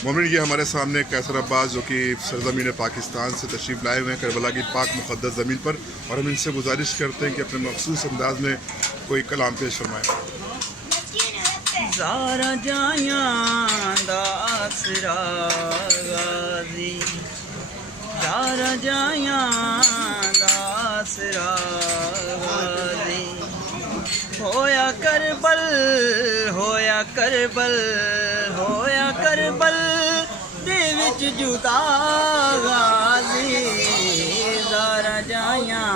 मोमिन, ये हमारे सामने कैसर अब्बास जो कि सरजमीन पाकिस्तान से तशरीफ़ लाए हुए हैं करबला की पाक मुक़द्दस ज़मीन पर, और हम इनसे गुजारिश करते हैं कि अपने मखसूस अंदाज में कोई कलाम पेश फरमाएँ। ज़ारा जायां दा आसरा गाज़ी, ज़ारा जायां दा आसरा गाज़ी, होया करबल, होया करबल, होया करबल दे विच जुदा गाज़ी, ज़ारा जायां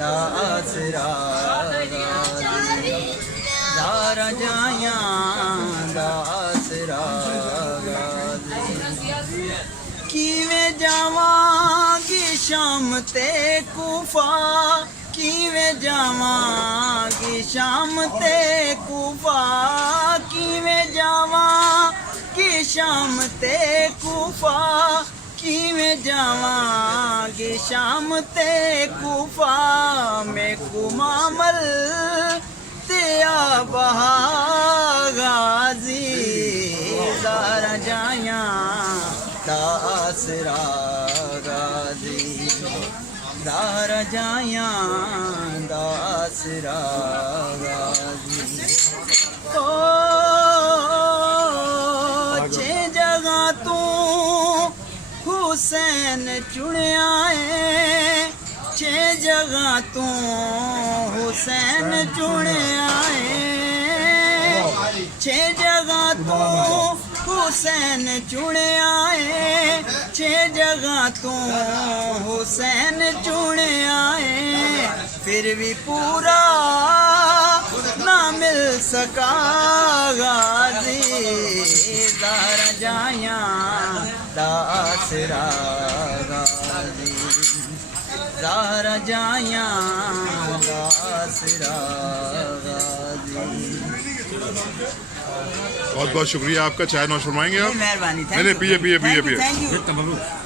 दा आसरा गाज़ी, ज़ारा जायां दा आसरा गाज़ी, किवें जावांगी शाम ते कूफा, किवें जावांगी शाम ते कूफा, किवें जावांगी शाम ते कूफा, किवें जावांगी शाम ते कूफा, मैं कुमामल तेया बहा गाज़ी, ज़ारा जायां दा आसरा गाज़ी, ज़ारा जायां दा आसरा गाज़ी। ओ छे जगह तू हुसैन चुनिया है, छे जगह तू हुसैन चुनिया है, छे जगह तू हुसैन चुनिया है, छे जगह तू हुसैन चुनिया है, फिर भी पूरा ना मिल सका गाज़ी, ज़ारा जायां दा आसरा गाज़ी, ज़ारा जायां दा आसरा गाज़ी। बहुत बहुत शुक्रिया आपका। चाय नौश फरमाएंगे आप? मेहरबानी, नहीं, पिए पिए पिए पिए। Thank you.